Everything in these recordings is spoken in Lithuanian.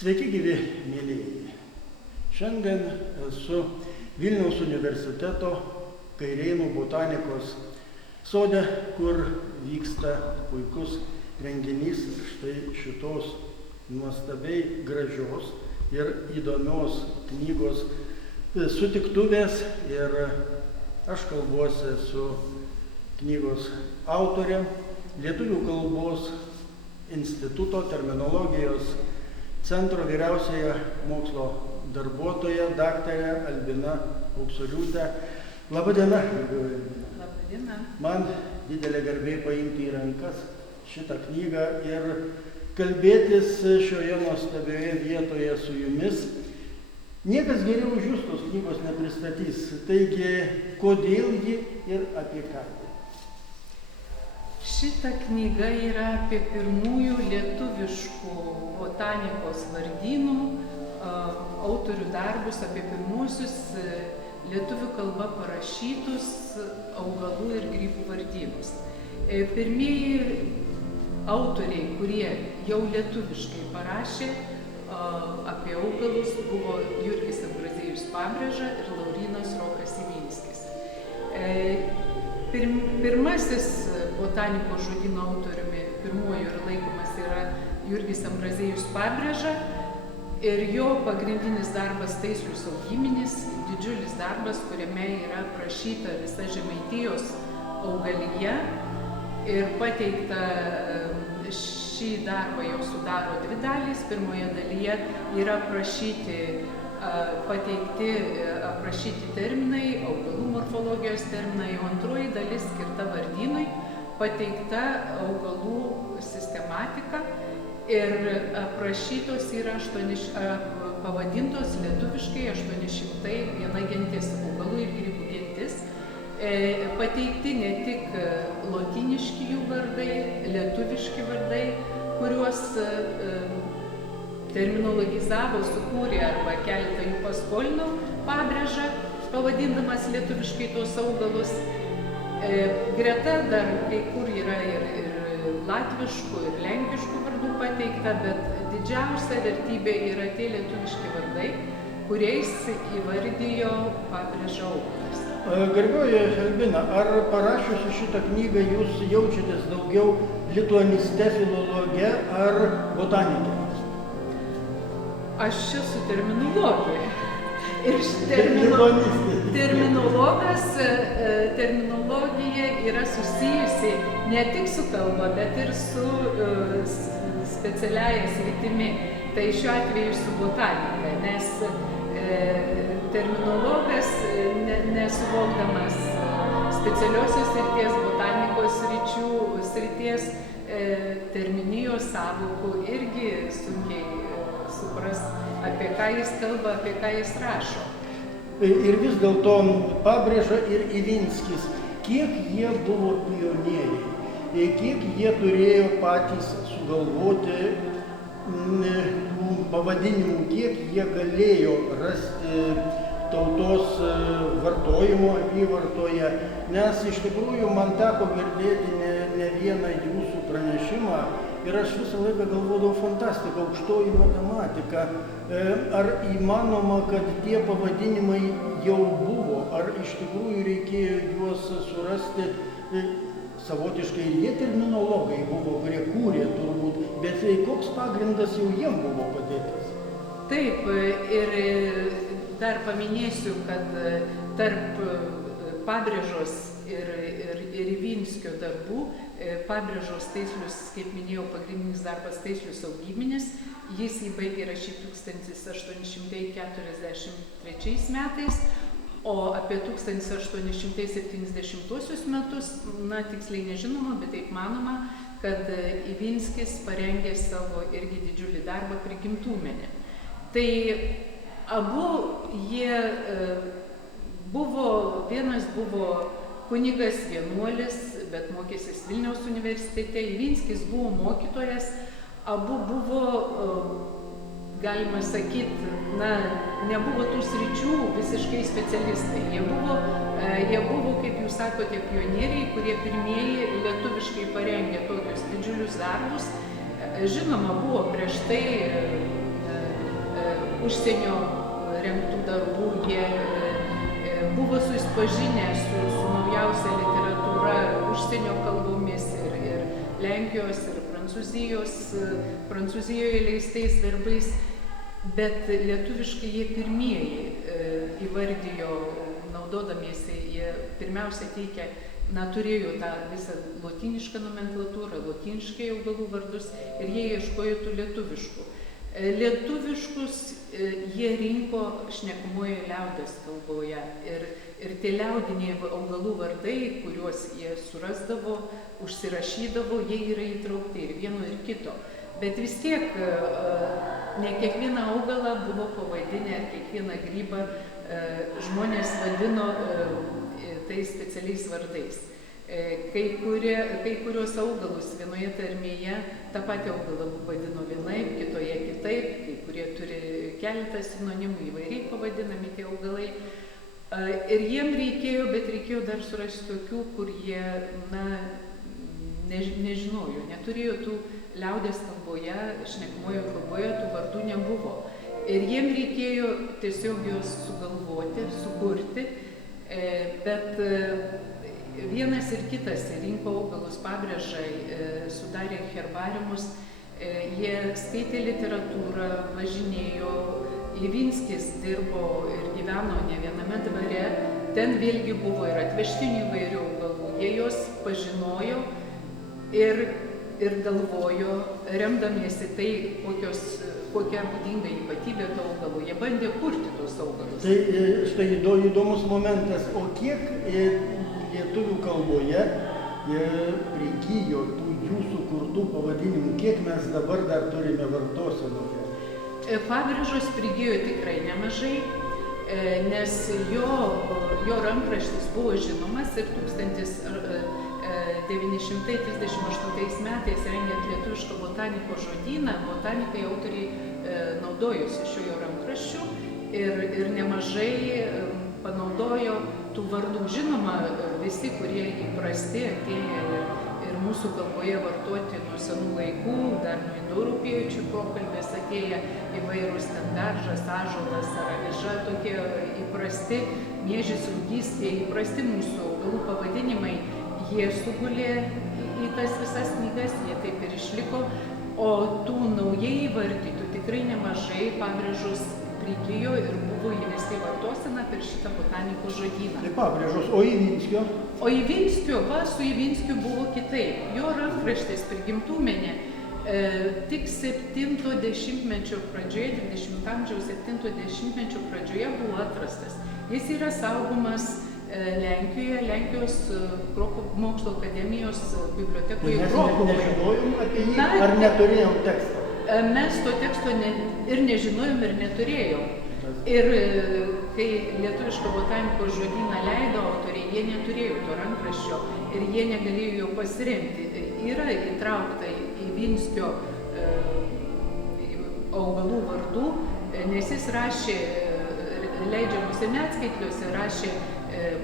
Sveiki gyvi, mėlyjeji. Šiandien esu Vilniaus universiteto Kairėnų botanikos sode, kur vyksta puikus renginys štai šitos nuostabiai gražios ir įdomios knygos sutiktuvės. Ir aš kalbuosi su knygos autorė, Lietuvių kalbos instituto terminologijos centro vyriausiąja mokslo darbuotoja, daktarė Albina Auksoliūtė. Labą dieną. Labą dieną. Man didelė garbė paimti į rankas šitą knygą ir kalbėtis šioje nuostabioje vietoje su jumis. Niekas geriau už jūs tos knygos nepristatys. Taigi, kodėl ji ir apie ką? Šita knyga yra apie pirmųjų lietuviškų botanikos vardynų autorių darbus, apie pirmuosius lietuvių kalba parašytus augalų ir grybų vardynus. Pirmieji autoriai, kurie jau lietuviškai parašė apie augalus, buvo Jurgis Ambraziejus Pabrėža ir Laurynas Rokas Ivinskis. Pirmasis botanikos žodyno autoriumi, pirmuoju ir laikomas yra Jurgis Ambraziejus Pabrėža ir jo pagrindinis darbas Taislių saugyminis, didžiulis darbas, kuriame yra aprašyta visa Žemaitijos augalija ir pateikta. Šį darbą jau sudaro dvi dalys. Pirmoje dalyje yra aprašyti terminai, augalų morfologijos terminai, o antroji dalis skirta vardynui, pateikta augalų sistematika ir aprašytos yra pavadintos lietuviškai 801 gentis, augalų ir grybų gentis. Pateikti ne tik lotyniški jų vardai, lietuviški vardai, kuriuos terminologizavo, sukūrė arba keletą jų paskolino Pabrėža, pavadindamas lietuviškai tos augalus. Greta dar kai kur yra ir latviškų, ir lenkiškų vardų pateikta, bet didžiausia vertybė yra tie lietuviški vardai, kuriais įvardijo Pabrėža augalus. Garbioji Albina, ar parašiusi šitą knygą jūs jaučiatės daugiau lituaniste, filologe ar botanikė? Aš esu terminologė. Ir terminologija yra susijusi ne tik su kalba, bet ir su specialiaja sritimi. Tai šiuo atveju su botanika, nes terminologas, nesuvokdamas specialiosios srities, botanikos srities, terminijos sąvokų irgi sunkiai supras, apie ką jis kalba, apie ką jis rašo. Ir vis dėlto Pabrėža ir Ivinskis, kiek jie buvo pionieriai, kiek jie turėjo patys sugalvoti pavadinimų, kiek jie galėjo rasti tautos vartojimo apyvartoje, nes iš tikrųjų man teko girdėti ne vieną jūsų pranešimą ir aš visą laiką galvodavau, fantastika, aukštoji matematika. Ar įmanoma, kad tie pavadinimai jau buvo, ar iš tikrųjų reikėjo juos surasti? Savotiškai ir jie terminologai buvo, kurie kūrė turbūt, bet koks pagrindas jau jiem buvo padėtas? Taip, ir dar paminėsiu, kad tarp Pabrėžos ir Ivinskio darbų, Pabrėžos Taislius, kaip minėjau, pagrindinis darbas Taislių saugyminis, jis jį baigė rašyti 1843 metais, o apie 1870 metus, tiksliai nežinoma, bet taip manoma, kad Ivinskis parengė savo irgi didžiulį darbą Prigimtūmenė. Tai abu jie vienas buvo kunigas vienuolis, bet mokėsis Vilniaus universitete, Ivinskis buvo mokytojas, abu buvo, galima sakyti, nebuvo tų sričių visiškai specialistai. Jie buvo, kaip jūs sakote, pionieriai, kurie pirmieji lietuviškai parengė tokius didžiulius darbus. Žinoma, buvo prieš tai užsienio rengtų darbų, jie buvo susipažinę su naujausia literatūra užsienio kalbomis ir Lenkijos, ir Prancūzijoje leistais darbais, bet lietuviškai jie pirmieji įvardijo, naudodamiesi, jie pirmiausia teikia, turėjo tą visą lotynišką nomenklatūrą, lotyniškai augalų vardus ir jie ieškojo tų lietuviškų. Lietuviškus jie rinko šnekamoje liaudies kalboje ir tie liaudiniai augalų vardai, kuriuos jie surasdavo, užsirašydavo, jie yra įtraukti ir vieno ir kito. Bet vis tiek ne kiekvieną augalą buvo pavadinę, kiekvieną grybą žmonės vadino tais specialiais vardais. Kai kurios augalus vienoje tarmėje tą patį augalą vadino vienaip, kitoje kitaip, kai kurie turi keletą sinonimų, įvairiai pavadinami tie augalai. Ir jiem reikėjo, bet reikėjo dar surasti tokių, kur jie, nežinojo, neturėjo tų liaudies kalboje, šnekamojo kalboje, tų vardų nebuvo. Ir jiem reikėjo tiesiog juos sugalvoti, sukurti, bet vienas ir kitas rinko augalus Pabrėžai, sudarė herbariumus, jie skaitė literatūrą, važinėjo, Ivinskis dirbo ir gyveno ne viename dvare, ten vėlgi buvo ir atvežtinių įvairių augalų, jie juos pažinojo ir galvojo, remdamiesi tai, kokia būdinga ypatybė to augalų, jie bandė kurti tos augalus. Tai štai įdomus momentas, o kiek lietuvių kalboje prigijo tų jūsų kurtų pavadinimų, kiek mes dabar dar turime vartosenoje? Pabrėžos prigijo tikrai nemažai, nes jo rankraštis buvo žinomas ir 1938 metais rengiant lietuvišką botanikos žodyną, botanikai autoriai naudojosi šio rankraščiu ir nemažai panaudojo tų vardų. Žinoma, visi, kurie įprasti atėję ir mūsų kalboje vartoti nuo senų laikų, dar nuo indoeuropiečių pokalbės atėję įvairūs ten beržas, ąžuolas ar aviža, tokie įprasti, miežis, rugys, tie įprasti mūsų augalų pavadinimai, jie sugulė į tas visas knygas, jie taip ir išliko, o tų naujai įvardytų tikrai nemažai Pabrėžos prigijo ir buvo įvesti vartosena per šitą botanikos žodyną. Tai Pabrėžos, o Ivinskio? O Ivinskio, su Ivinskiu buvo kitaip. Jo rankraštis Prigimtūmenė tik 70-mečio pradžioje, 20 amžiaus 70-mečio pradžioje buvo atrastas. Jis yra saugomas Lenkijoje, Lenkijos mokslo akademijos bibliotekoje Krokuvoje. Mes nežinojom apie jį, ar neturėjom teksto? Mes to teksto ir nežinojom, ir neturėjom. Ir kai lietuvišką botanikos žodyną leido autoriai, jie neturėjo to rankraščio ir jie negalėjo jo pasiremti. Yra įtraukta į Ivinskio augalų vardų, nes jis rašė, leidžiamuose neatskaitliuose, rašė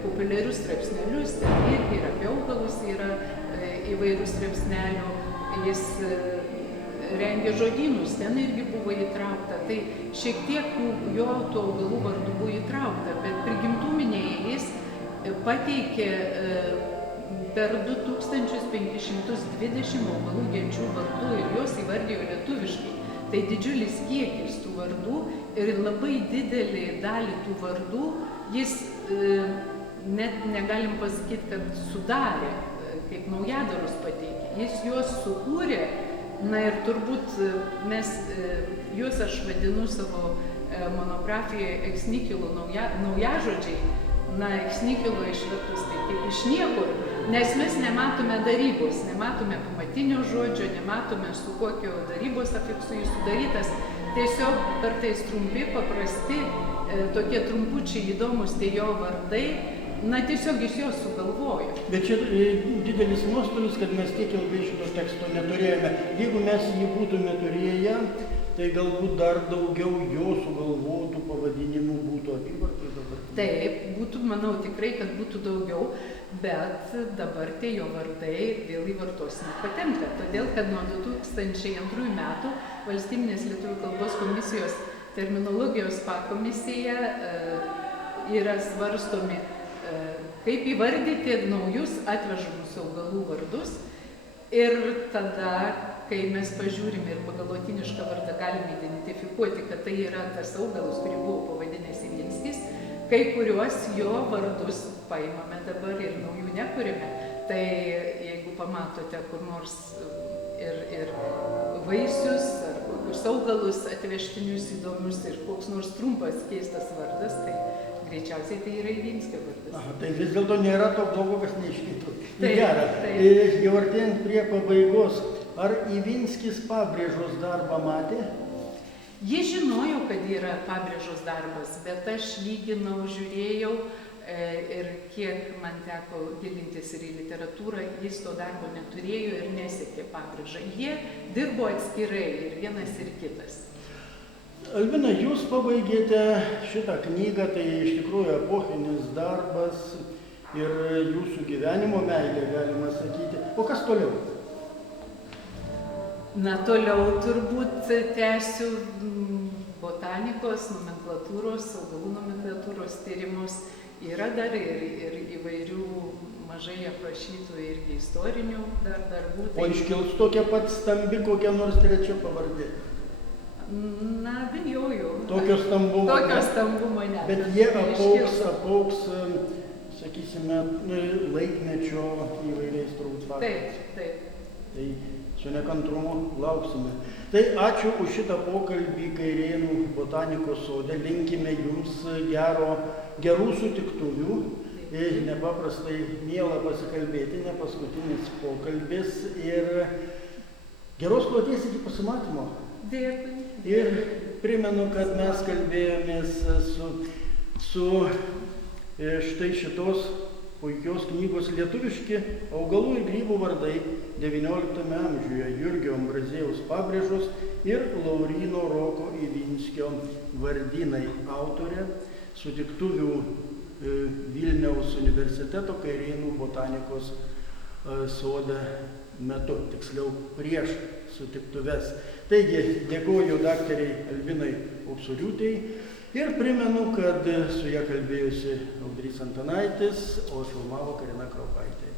populiarius straipsnelius, ten irgi ir apie augalus yra įvairių straipsnelių. Jis rengė žodynus, ten irgi buvo įtraukta. Tai šiek tiek jo tų augalų vardų buvo įtraukta, bet Prigimtūmenėje jis pateikė per 2520 augalų genčių vardų ir juos įvardijo lietuviškai. Tai didžiulis kiekis tų vardų ir labai didelį dalį tų vardų jis net negalim pasakyti, kad sudarė, kaip naujadarus pateikė. Jis juos sukūrė. Ir turbūt juos aš vadinu savo monografijoje eksnikilų naujažodžiai. Eksnikilo išvertus tai kaip iš niekur, nes mes nematome darybos, nematome pamatinio žodžio, nematome su kokio darybos afiksu jis sudarytas. Tiesiog kartais trumpi, paprasti, tokie trumpučiai įdomus tie jo vardai. Tiesiog iš jos sugalvojo. Bet čia didelis nuostolis, kad mes tiek ilgai šito teksto neturėjome. Jeigu mes jį būtume turėję, tai galbūt dar daugiau jo sugalvotų pavadinimų būtų apyvartai dabar. Taip, būtų, manau, tikrai, kad būtų daugiau, bet dabar tie jo vardai vėl į vartoseną patenka. Todėl, kad nuo 2002 metų Valstybinės lietuvių kalbos komisijos terminologijos pakomisėje yra svarstomi, kaip įvardyti naujus atvežamus augalų vardus. Ir tada, kai mes pažiūrime ir pagal lotynišką vardą galime identifikuoti, kad tai yra tas augalas, kurį buvo pavadinęs Ivinskis, kai kuriuos jo vardus paimame dabar ir naujų nekuriame. Tai jeigu pamatote kur nors ir vaisius ar kokius augalus atvežtinius įdomius ir koks nors trumpas keistas vardas, tai greičiausiai tai yra Ivinskio vardas. Aha, tai vis dėlto nėra to blogo, kas neiškytų. Taip, Gera. taip. Jau artėjant prie pabaigos, ar Ivinskis Pabrėžos darbą matė? Jis žinojo, kad yra Pabrėžos darbas, bet aš lyginau, žiūrėjau ir kiek man teko gilintis ir į literatūrą, jis to darbo neturėjo ir nesiekė Pabrėžą. Jie dirbo atskirai ir vienas ir kitas. Albina, jūs pabaigėte šitą knygą, tai iš tikrųjų epochinis darbas ir jūsų gyvenimo meilė, galima sakyti. O kas toliau? Na, toliau turbūt tęsiu botanikos, nomenklatūros, augalų nomenklatūros tyrimus. Yra dar ir įvairių mažai aprašytų irgi istorinių darbų. O iškils tokia pat stambi, kokia nors trečia pavardė? Na, bijoju. Tokio stambumo. Tokio stambumo ne. Bet jie apauks, sakysime, laikmečio įvairiais turbūt faktais. Taip, taip. Tai su nekantrumu lauksime. Tai ačiū už šitą pokalbį Kairėnų botanikos sode. Linkime jums gerų sutiktuvių. Nepaprastai miela pasikalbėti, ne paskutinis pokalbis. Ir geros kloties iki pasimatymo. Dėkui. Ir primenu, kad mes kalbėjomės su štai šitos puikios knygos lietuviški augalų ir grybų vardai XIX amžiuje Jurgio Ambraziejaus Pabrėžos ir Lauryno Roko Ivinskio vardynai autorė sutiktuvių Vilniaus universiteto Kairėnų botanikos sode metu, tiksliau prieš sutiktuves. Taigi, dėkoju daktariai Albinai Auksoriūtei ir primenu, kad su ja kalbėjusi Audrys Antanaitis, o filmavo Karina Kraupaitė.